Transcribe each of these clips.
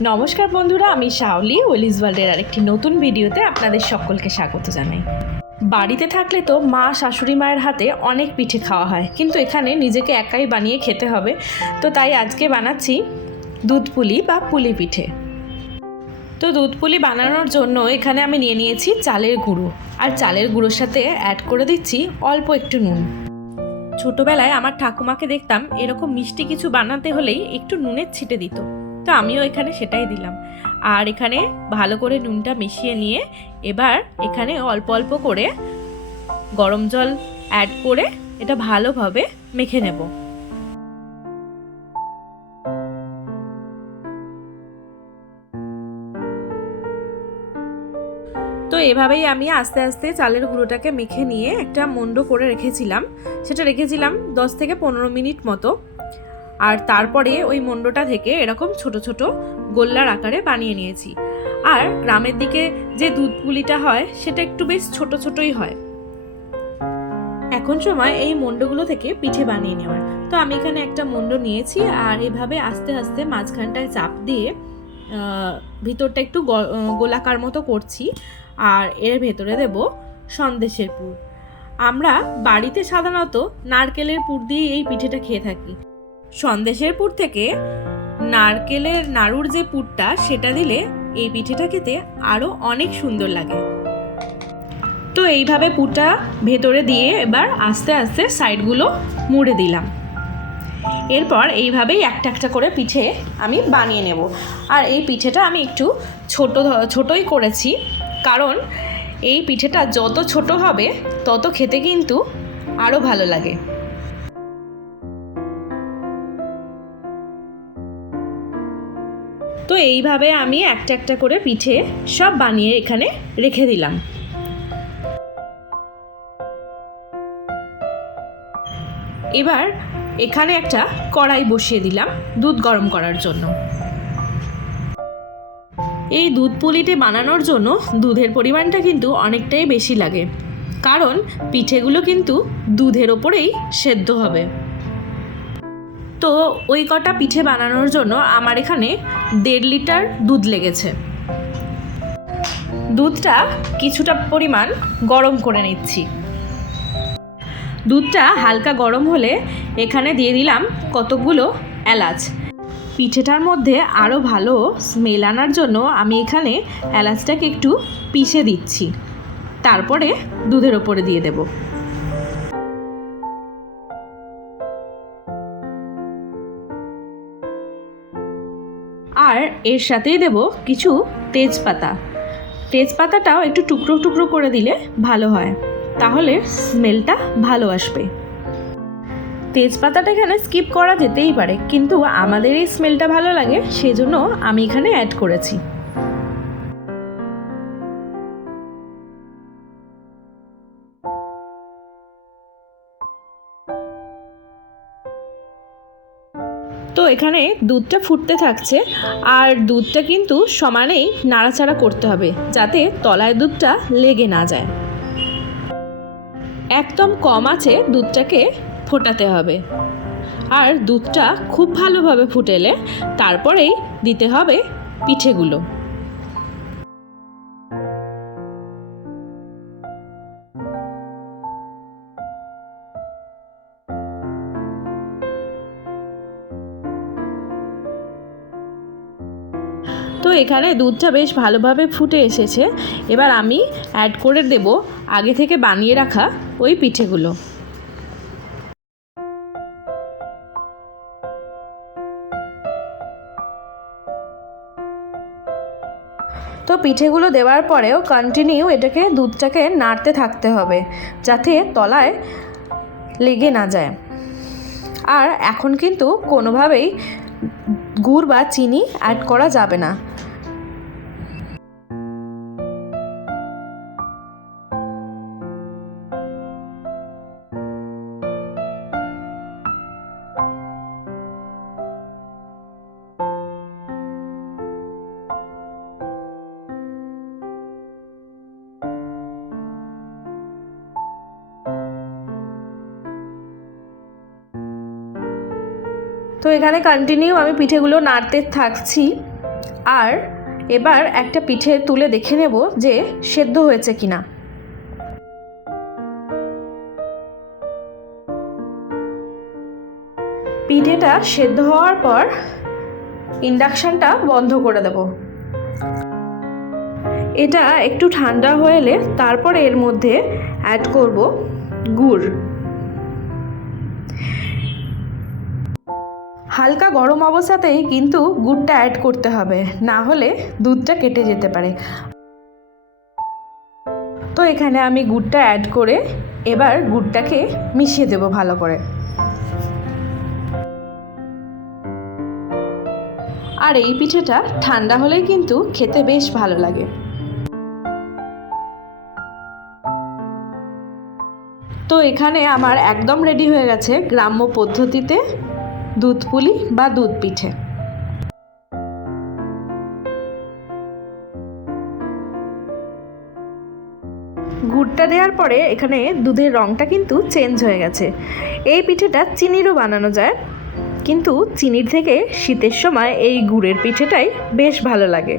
নমস্কার বন্ধুরা, আমি শাওলি ওয়েলিজ ওয়ার্ল্ডের আরেকটি নতুন ভিডিওতে আপনাদের সকলকে স্বাগত জানাই। বাড়িতে থাকলে তো মা শাশুড়ি মায়ের হাতে অনেক পিঠে খাওয়া হয়, কিন্তু এখানে নিজেকে একাই বানিয়ে খেতে হবে। তো তাই আজকে বানাচ্ছি দুধ পুলি বা পুলি পিঠে। তো দুধ পুলি বানানোর জন্য এখানে আমি নিয়ে নিয়েছি চালের গুঁড়ো, আর চালের গুঁড়োর সাথে অ্যাড করে দিচ্ছি অল্প একটু নুন। ছোটোবেলায় আমার ঠাকুমাকে দেখতাম এরকম মিষ্টি কিছু বানাতে হলেই একটু নুনের ছিটে দিত, তো আমিও এখানে সেটাই দিলাম। আর এখানে ভালো করে নুনটা মিশিয়ে নিয়ে এবার এখানে অল্প অল্প করে গরম জল অ্যাড করে এটা ভালোভাবে মেখে নেব। তো এভাবেই আমি আস্তে আস্তে চালের গুঁড়োটাকে মেখে নিয়ে একটা মন্ড করে রেখেছিলাম, সেটা রেখেছিলাম 10 থেকে 15 মিনিট মতো। আর তারপরে ওই মন্ডটা থেকে এরকম ছোট ছোট গোল্লার আকারে বানিয়ে নিয়েছি। আর গ্রামের দিকে যে দুধ পুলিটা হয় সেটা একটু বেশ ছোট ছোটই হয়। এখন সময় এই মন্ডগুলো থেকে পিঠে বানিয়ে নেওয়ার। তো আমি এখানে একটা মন্ড নিয়েছি আর এভাবে আস্তে আস্তে মাঝখানটায় চাপ দিয়ে ভিতরটা একটু গোলাকার মতো করছি। আর এর ভেতরে দেব সন্দেশের পুর। আমরা বাড়িতে সাধারণত নারকেলের পুর দিয়ে এই পিঠেটা খেয়ে থাকি। সন্দেশের পুর থেকে নারকেলের নাড়ুর যে পুরটা সেটা দিলে এই পিঠেটা খেতে আরও অনেক সুন্দর লাগে। তো এইভাবে পুরটা ভেতরে দিয়ে এবার আস্তে আস্তে সাইডগুলো মুড়ে দিলাম। এরপর এইভাবেই একটা একটা করে পিঠে আমি বানিয়ে নেব। আর এই পিঠেটা আমি একটু ছোটই করেছি, কারণ এই পিঠেটা যত ছোট হবে তত খেতে কিন্তু আরও ভালো লাগে। তো এইভাবে আমি একটা একটা করে পিঠে সব বানিয়ে এখানে রেখে দিলাম। এবার এখানে একটা কড়াই বসিয়ে দিলাম দুধ গরম করার জন্য। এই দুধ পুলিটি বানানোর জন্য দুধের পরিমাণটা কিন্তু অনেকটাই বেশি লাগে, কারণ পিঠেগুলো কিন্তু দুধের ওপরেই সেদ্ধ হবে। তো ওই কটা পিঠে বানানোর জন্য আমার এখানে 1.5 লিটার দুধ লেগেছে। দুধটা কিছুটা পরিমাণ গরম করে নিচ্ছি। দুধটা হালকা গরম হলে এখানে দিয়ে দিলাম কতগুলো এলাচ। পিঠেটার মধ্যে আরও ভালো স্মেল আনার জন্য আমি এখানে এলাচটাকে একটু পিষে দিচ্ছি, তারপরে দুধের ওপরে দিয়ে দেব। আর এর সাথেই দেব কিছু তেজপাতা। তেজপাতাটাও একটু টুকরো টুকরো করে দিলে ভালো হয়, তাহলে স্মেলটা ভালো আসবে। তেজপাতাটা এখানে স্কিপ করা যেতেই পারে, কিন্তু আমাদের এই স্মেলটা ভালো লাগে সেজন্য আমি এখানে অ্যাড করেছি। তো এখানে দুধটা ফুটতে থাকছে, আর দুধটা কিন্তু সমানেই নাড়াচাড়া করতে হবে যাতে তলায় দুধটা লেগে না যায়। একদম কম আঁচে দুধটাকে ফোটাতে হবে। আর দুধটা খুব ভালোভাবে ফুটেলে তারপরেই দিতে হবে পিঠেগুলো। তো এখানে দুধটা বেশ ভালোভাবে ফুটে এসেছে। এবার আমি অ্যাড করে দেব আগে থেকে বানিয়ে রাখা ওই পিঠেগুলো। তো পিঠেগুলো দেওয়ার পরেও কন্টিনিউ এটাকে দুধটাকে নাড়তে থাকতে হবে যাতে তলায় লেগে না যায়। আর এখন কিন্তু কোনোভাবেই গুড় বা চিনি অ্যাড করা যাবে না। তো এখানে কন্টিনিউ আমি পিঠেগুলো নাড়তে থাকছি। আর এবার একটা পিঠে তুলে দেখে নেব যে সেদ্ধ হয়েছে কিনা। পিঠেটা সেদ্ধ হওয়ার পর ইন্ডাকশানটা বন্ধ করে দেব। এটা একটু ঠান্ডা হয়ে এলে তারপরে এর মধ্যে অ্যাড করব গুড়। হালকা গরম অবস্থাতেই কিন্তু গুড়টা অ্যাড করতে হবে, না হলে দুধটা কেটে যেতে পারে। তো এখানে আমি গুড়টা অ্যাড করে এবার গুড়টাকে মিশিয়ে দেব ভালো করে। আর এই পিঠেটা ঠান্ডা হলেই কিন্তু খেতে বেশ ভালো লাগে। তো এখানে আমার একদম রেডি হয়ে গেছে গ্রাম্য পদ্ধতিতে দুধ পুলি বা দুধ পিঠে। গুড়টা দেওয়ার পরে এখানে দুধের রঙটা কিন্তু চেঞ্জ হয়ে গেছে। এই পিঠেটা চিনিরও বানানো যায়, কিন্তু চিনির থেকে শীতের সময় এই গুড়ের পিঠেটাই বেশ ভালো লাগে।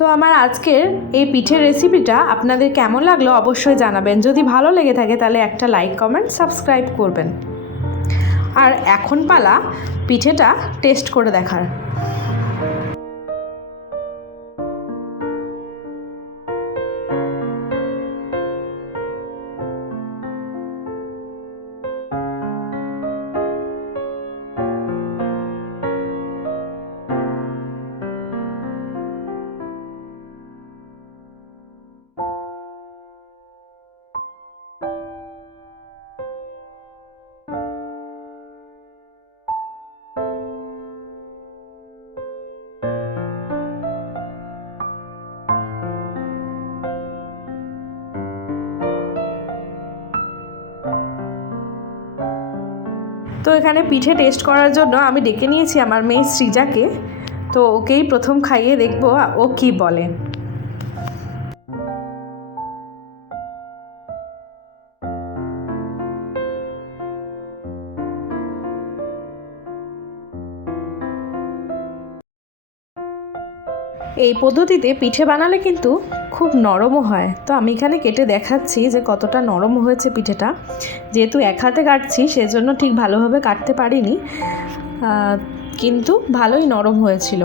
তো আমার আজকের এই পিঠের রেসিপিটা আপনাদের কেমন লাগলো অবশ্যই জানাবেন। যদি ভালো লেগে থাকে তাহলে একটা লাইক, কমেন্ট, সাবস্ক্রাইব করবেন। আর এখন পালা পিঠেটা টেস্ট করে দেখার। তো এখানে পিঠে টেস্ট করার জন্য আমি ডেকে নিয়েছি আমার মেয়ে সৃজাকে। তো ওকেই প্রথম খাইয়ে দেখবো ও কি বলে। এই পদ্ধতিতে পিঠে বানালে কিন্তু খুব নরমও হয়। তো আমি এখানে কেটে দেখাচ্ছি যে কতটা নরম হয়েছে পিঠেটা। যেহেতু এক হাতে কাটছি সেজন্য ঠিক ভালোভাবে কাটতে পারিনি, কিন্তু ভালোই নরম হয়েছিল।